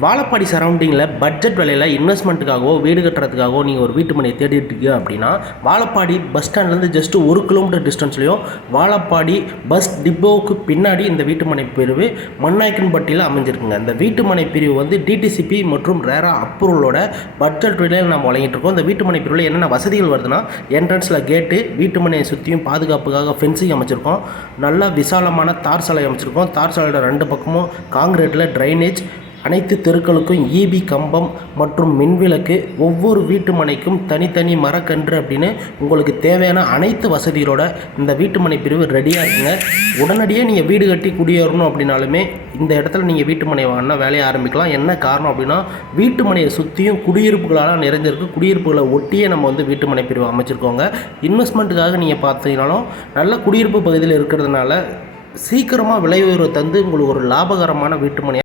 வாழப்பாடி சரௌண்டிங்கில் பட்ஜெட் விலையில் இன்வெஸ்ட்மெண்ட்டுக்காகவோ வீடு கட்டுறதுக்காகவோ நீங்கள் ஒரு வீட்டு மனையை தேடிட்டு இருக்கீங்க அப்படின்னா வாழப்பாடி பஸ் ஸ்டாண்ட்லேருந்து ஜஸ்ட் ஒரு கிலோமீட்டர் டிஸ்டன்ஸ்லையும் வாழப்பாடி பஸ் டிப்போவுக்கு பின்னாடி இந்த வீட்டு மனை பிரிவு மண்ணாய்க்கன்பட்டியில் அமைஞ்சிருக்குங்க. இந்த வீட்டு மனை பிரிவு வந்து டிடிசிபி மற்றும் ரேரா அப்ரூவலோட பட்ஜெட் விலையில் நம்ம வழங்கிட்டு இருக்கோம். இந்த வீட்டு மனை பிரிவில் என்னென்ன வசதிகள் வருதுன்னா என்ட்ரன்ஸில் கேட்டு வீட்டு மனையை சுற்றியும் பாதுகாப்புக்காக ஃபென்சிங் அமைச்சிருக்கோம். நல்லா விசாலமான தார் சாலை அமைச்சிருக்கோம். தார் சாலையோட ரெண்டு பக்கமும் காங்கிரீட்டில் ட்ரைனேஜ் அனைத்து தெருக்களுக்கும் ஈபி கம்பம் மற்றும் மின்விளக்கு ஒவ்வொரு வீட்டு மனைக்கும் தனித்தனி மரக்கன்று அப்படின்னு உங்களுக்கு தேவையான அனைத்து வசதிகளோட இந்த வீட்டு மனை பிரிவு ரெடியாக இருக்குங்க உடனடியாக நீங்கள் வீடு கட்டி குடியேறணும் அப்படின்னாலுமே இந்த இடத்துல நீங்கள் வீட்டு மனை வாங்கினா வேலையை ஆரம்பிக்கலாம். என்ன காரணம் அப்படின்னா வீட்டு மனையை சுற்றியும் குடியிருப்புகளால் நிறைஞ்சிருக்கு. குடியிருப்புகளை ஒட்டியே நம்ம வந்து வீட்டு மனை பிரிவு அமைச்சிருக்கோங்க. இன்வெஸ்ட்மெண்ட்டுக்காக நீங்கள் பார்த்தீங்கனாலும் நல்ல குடியிருப்பு பகுதியில் இருக்கிறதுனால சீக்கிரமாக விலை உயர்வு தந்து உங்களுக்கு ஒரு லாபகரமான வீட்டு மனை